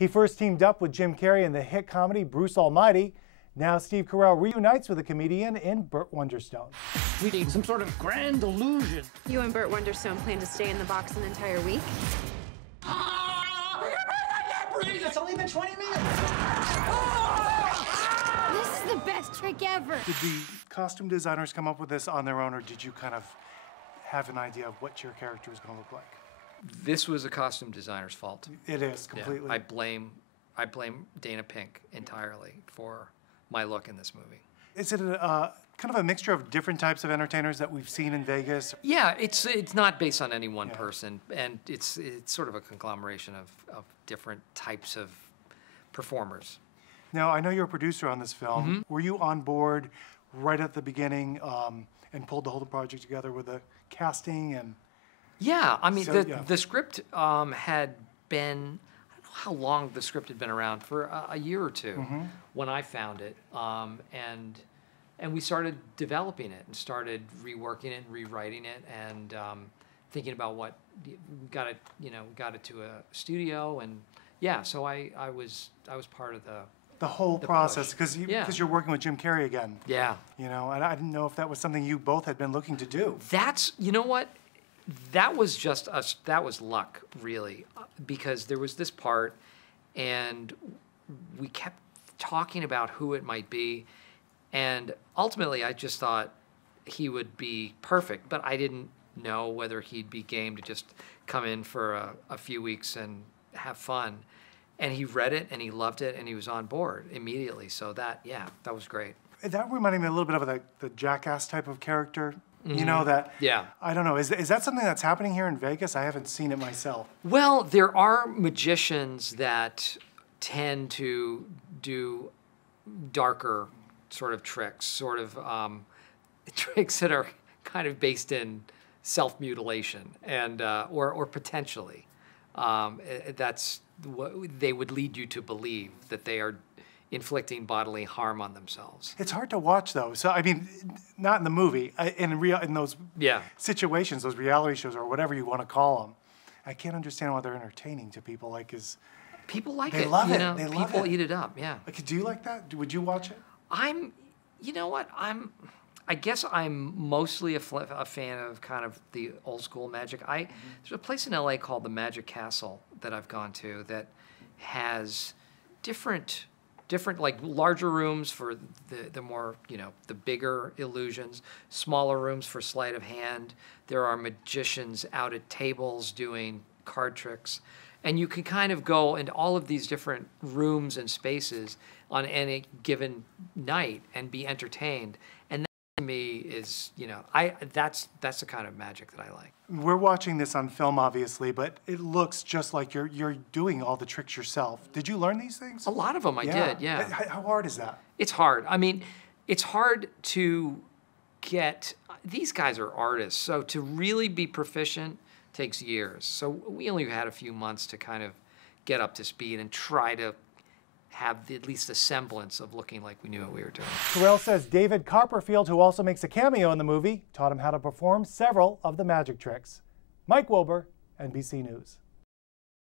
He first teamed up with Jim Carrey in the hit comedy Bruce Almighty. Now Steve Carell reunites with the comedian in Burt, Wonderstone. We need some sort of grand illusion. You and Burt Wonderstone plan to stay in the box an entire week? I can't breathe! It's only been 20 minutes! This is the best trick ever! Did the costume designers come up with this on their own, or did you kind of have an idea of what your character was going to look like? This was a costume designer's fault. It is, completely. Yeah, I blame Dana Pink entirely for my look in this movie. Is it kind of a mixture of different types of entertainers that we've seen in Vegas? Yeah, it's not based on any one person, and it's sort of a conglomeration of different types of performers. Now, I know you're a producer on this film. Were you on board right at the beginning and pulled the whole project together with the casting and? Yeah, I mean, So, the script had been, I don't know how long the script had been around, for a year or two when I found it. And we started developing it and started reworking it and rewriting it and thinking about what, got it to a studio, and yeah, so I was part of the whole process, because you're working with Jim Carrey again. Yeah. You know, and I didn't know if that was something you both had been looking to do. That's, you know what? That was just us. That was luck, really, because there was this part, and we kept talking about who it might be, and ultimately, I just thought he would be perfect, but I didn't know whether he'd be game to just come in for a few weeks and have fun. And he read it, and he loved it, and he was on board immediately. So that was great. That reminded me a little bit of the Jackass type of character. You know, that, I don't know, is that something that's happening here in Vegas? I haven't seen it myself. Well, there are magicians that tend to do darker sort of tricks, sort of tricks that are kind of based in self-mutilation and or potentially. That's what they would lead you to believe, that they are inflicting bodily harm on themselves. It's hard to watch, though. So, I mean, not in the movie, in those situations, those reality shows or whatever you want to call them. I can't understand why they're entertaining to people. People like they it. Love you it. know? They love People it. eat it up. Yeah. Do you like that? Would you watch it? You know what? I guess I'm mostly a fan of kind of the old school magic. There's a place in LA called the Magic Castle that I've gone to that has different like larger rooms for the more, the bigger illusions, smaller rooms for sleight of hand. There are magicians out at tables doing card tricks. And you can kind of go into all of these different rooms and spaces on any given night and be entertained. And that to me is, that's the kind of magic that I like. We're watching this on film, obviously, but it looks just like you're doing all the tricks yourself. Did you learn these things? A lot of them I did, yeah. How hard is that? It's hard. I mean, it's hard to get, these guys are artists, so to really be proficient takes years. So we only had a few months to kind of get up to speed and try to have at least a semblance of looking like we knew what we were doing. Carell says David Copperfield, who also makes a cameo in the movie, taught him how to perform several of the magic tricks. Mike Wilbur, NBC News.